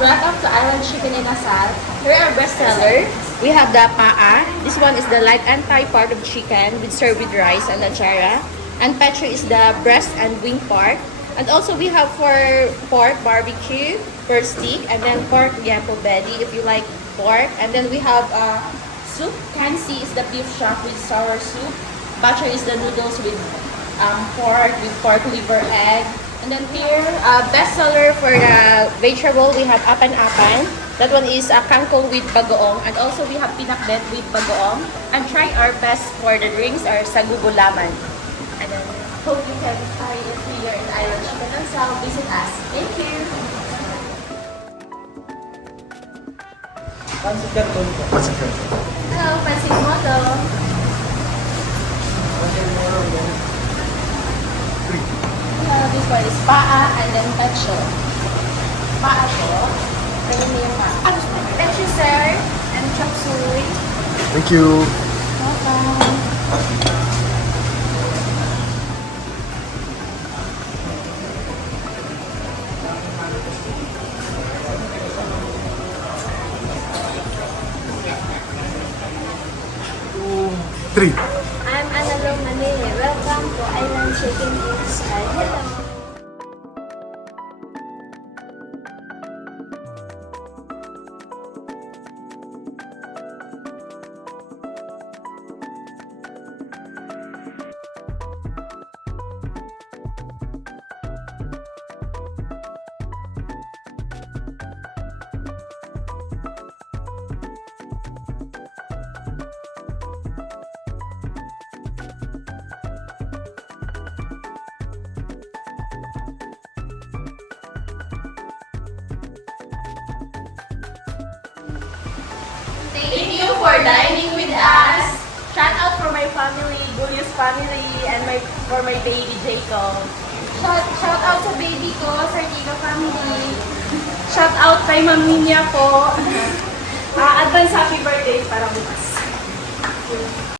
Welcome to Island Chicken Inasal. Here our bestseller. We have the paa. This one is the like and thigh part of chicken with served with rice and achara. And pecho is the breast and wing part. And also we have for pork barbecue per stick, and then pork yapo belly if you like pork. And then we have soup. Kansi is the beef shock with sour soup. Bacho is the noodles with pork liver egg. And then here, best seller for the vegetable, we have apan-apan. That one is kangkong with bagoong. And also we have pinakbet with bagoong. And try our best for the drinks are sagugulaman. And then hope you can try it here in Island Chicken and Sal. Visit us. Thank you! Pansit Canton po. Pansit Canton. Hello, Pansit Moto. This one is paa and then pecho. Paa po. Tingin mo yung paa. Pecho, sir. And chop suey. Thank you. Welcome. Three. I'm Inasal Manila. Welcome to Island Chicken Inasal. Hello. Thank you for dining with us. Shout out for my family, Julius family, and for my baby Jacob. Shout out sa baby ko, Sardiga family. Shout out kay Maminya ko. Advance happy